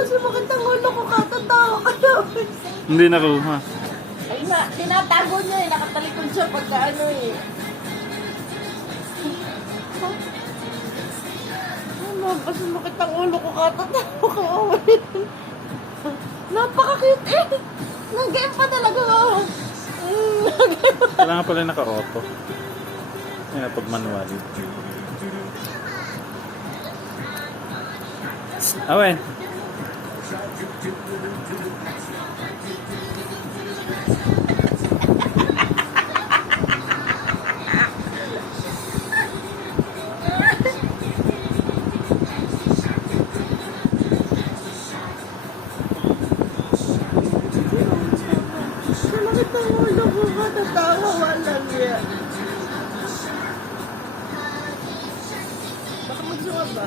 kasi magandang ulo ko katatawa ka namin. Hindi nakuha. Ay na, tinatago niya eh. Nakatalikod siya pagka ano eh. Ano, kasi makitang ulo ko katatawa ka. Napaka-cute eh. Nag-game pa talaga ako. Kailangan pala naka-auto. Yan, pag manual. Awen. Makitang ulo ko katatawa. Walang yan. Baka magsuwa ba?